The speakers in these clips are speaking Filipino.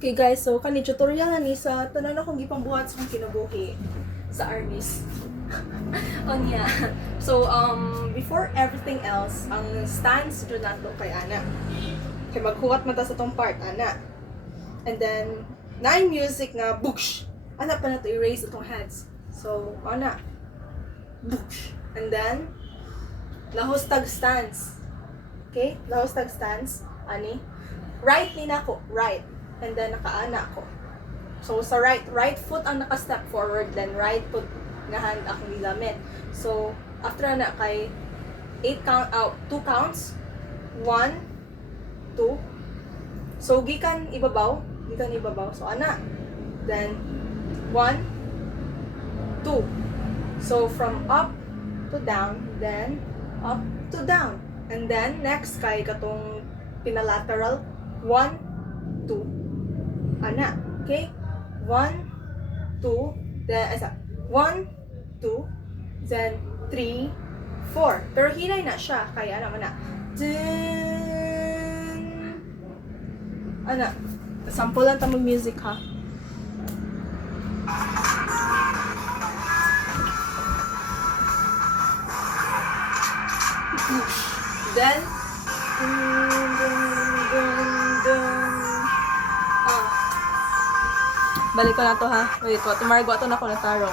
Okay guys, so kani tutorial na ni sa tanan akong gipambuhat sa akong kinabuhi sa Arnis. Onya. So before everything else, ang stance do nato kay ana. Kay maghuwat man ta sa tong part ana. And then na music nga boosh. Ana pa na to erase itong heads. So ana. Boosh. And then lahos tag stance. Okay? Lahos tag stance ani. Right ni nako, right. And then nakaana ko. So sa right foot ang naka-step forward, then right foot nga hand akong gigamit. So after na kay 2 counts. 1 2. So gikan ibabaw. So ana. Then 1 2. So from up to down, then up to down. And then next kay katong pinalateral 1 2. Ana, okay? 1 2, then 1 2, then 3 4. Pero hinay na siya kaya naman na. Dun. Ana, sample lang tamang music ha. Then balik ko na to ha. Wait ko, tumargo ato na ko na tarong.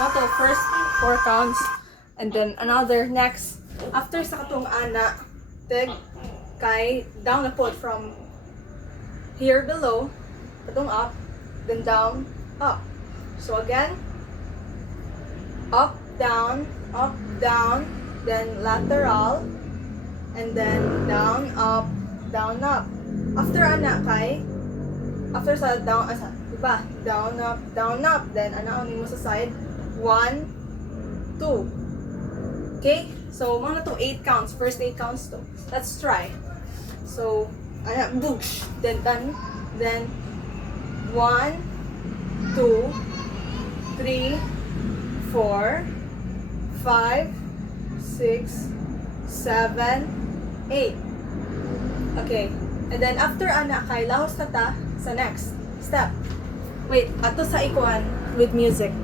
Moto, first 4 counts. And then another next. After sa katong ana, tag kay down na pod from here below. Katong up, then down, up. So again, up, down, then lateral, and then down, up. After ana kay, after sa down, diba? Down, up, then ana mo sa side, 1 2. Okay? So mga to 8 counts, first 8 counts to. Let's try. So, ana, boosh, then 1 2 3 4 5 6 7 8. Okay. And then after ana kay lahos na ta sa next step. Wait, ato sa ikuan with music.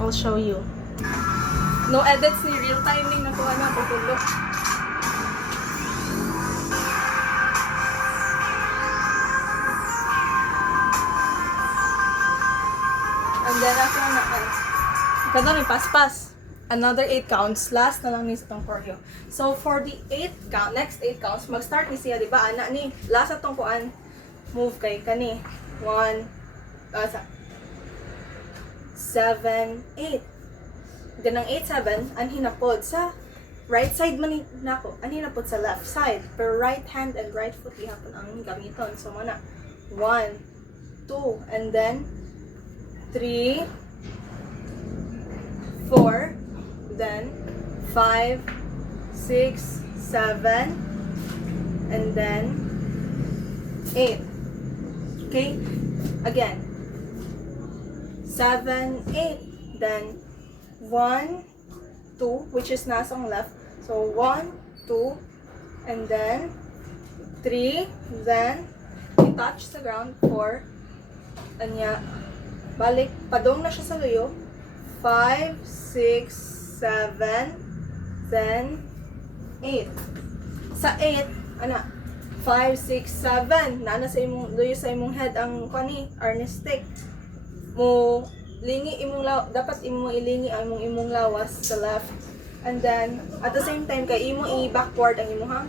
I'll show you. No edits ni real timing na kuha na tutulog. And then after na ganda may paspas. Another 8 counts. Last na lang ni sa tong choreo. So for the 8 count, next 8 counts, mag-start ni siya, di ba? Ana ni last atong kuan move kay kani. 1 7 8. Then ang 8 7 an hinapod sa right side man nako. An hinapod sa left side. Pero right hand and right foot gihapon ang gamiton. So mana 1 2 and then 3 4, then 5 6 7, and then 8. Okay? Again. 7 8, then 1 2, which is nasang left. So 1 2, and then 3, then we touch the ground 4, anya balik, padong na siya sa luyo. 5, 6, 7, then 8. Sa 8, ana, 5, 6, 7, nana sa imong luyo sa imong head ang kani, Arnis stick. Mo lingi imong dapat imong ilingi ang imong lawas sa left. And then at the same time kay imo i-backward ang imong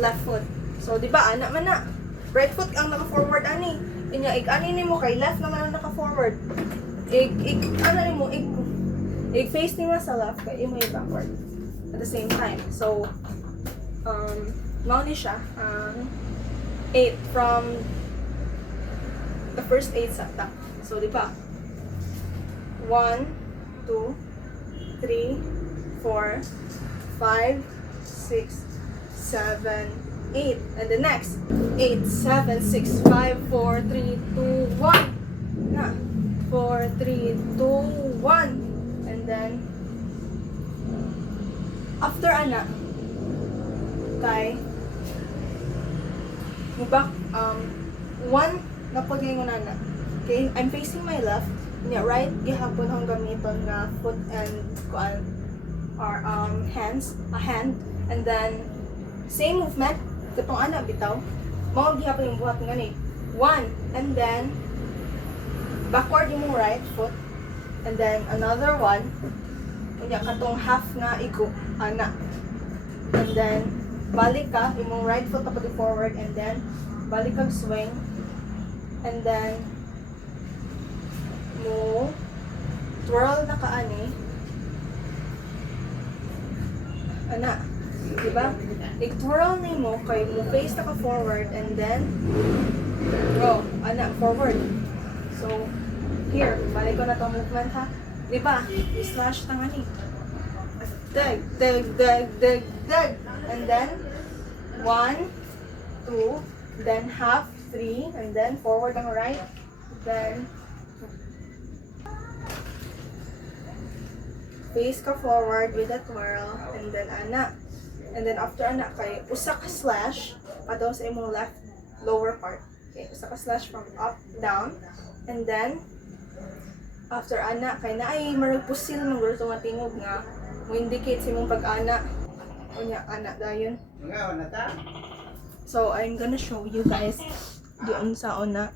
left foot. So di ba ana man na. Right foot ang naka-forward ani. Inya ani nimo kay left naman ang naka-forward. Face nimo sa left kay imo i-backward at the same time. So mao ni siya 8 from the first 8 sa ta. So di ba? 1 2 3 4 5 6 7 8. And the next. 8, 7, 6, 5, 4, 3, 2, 1. Na. 4, 3, 2, 1. And then, after ana, kay, back, 1, napod ngayon na. Okay, I'm facing my left. Nya right, gihapon hong gamiton nga foot and kuan or hands, a hand, and then same movement, katong ana bitaw. Mao gihapon yung buhat nga ni. 1, and then backward yung right foot, and then another one. Unya katong half nga igo ana. And then balik ka imong right foot tapos forward, and then balik kag swing, and then mo twirl na kaani ana, diba? I-twirl ni mo kay mo face na ka forward, and then go ana forward. So here balik ko na tong movement ha, diba? I-slash ta nga ni dag dag dag dag dag, and then 1 2, then half 3, and then forward ang right, then face ka forward with a twirl, and then ana. And then after ana kay usa ka slash padong sa imong left lower part. Okay, usa ka slash from up down, and then after ana kay naay maragpusil man guro nga tingog nga mo indicate sa imong pag-ana. Unya ana dayon. So I'm gonna show you guys diyon sa una.